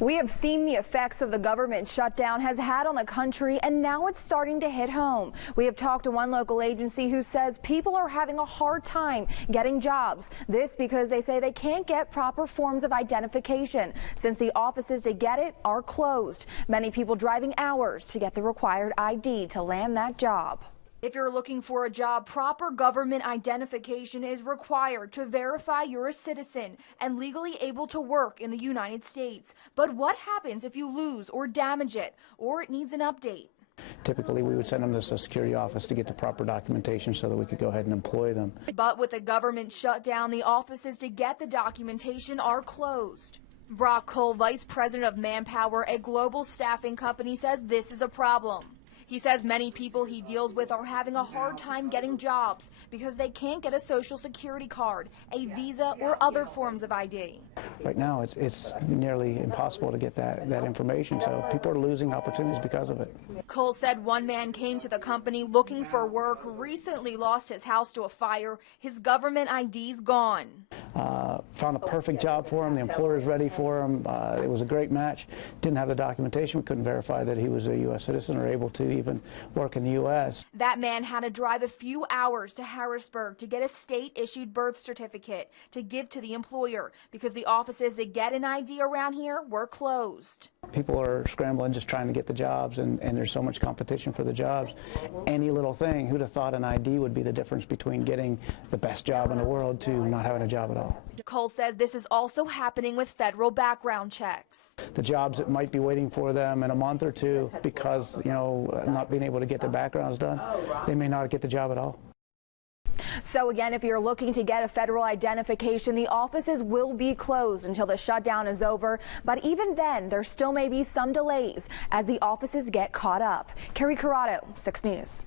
We have seen the effects of the government shutdown has had on the country, and now it's starting to hit home. We have talked to one local agency who says people are having a hard time getting jobs. This because they say they can't get proper forms of identification since the offices to get it are closed. Many people driving hours to get the required ID to land that job. If you're looking for a job, proper government identification is required to verify you're a citizen and legally able to work in the United States. But what happens if you lose or damage it, or it needs an update? Typically, we would send them to the Social Security office to get the proper documentation so that we could go ahead and employ them. But with the government shutdown, the offices to get the documentation are closed. .Kull, vice president of Manpower, a global staffing company, says this is a problem. He says many people he deals with are having a hard time getting jobs because they can't get a Social Security card, a visa, or other forms of ID. Right now, it's nearly impossible to get that information, so people are losing opportunities because of it. Kull said one man came to the company looking for work, recently lost his house to a fire. His government ID's gone. Found a perfect job for him. The employer's ready for him. It was a great match. Didn't have the documentation. We couldn't verify that he was a U.S. citizen or able to even work in the U.S. That man had to drive a few hours to Harrisburg to get a state-issued birth certificate to give to the employer because the offices that get an ID around here were closed. People are scrambling just trying to get the jobs, and there's so much competition for the jobs. Any little thing, who'd have thought an ID would be the difference between getting the best job in the world to not having a job at all. Kull says this is also happening with federal background checks. The jobs that might be waiting for them in a month or two because, not being able to get their backgrounds done, they may not get the job at all. So again, if you're looking to get a federal identification, the offices will be closed until the shutdown is over. But even then, there still may be some delays as the offices get caught up. Kerri Corrado, 6 News.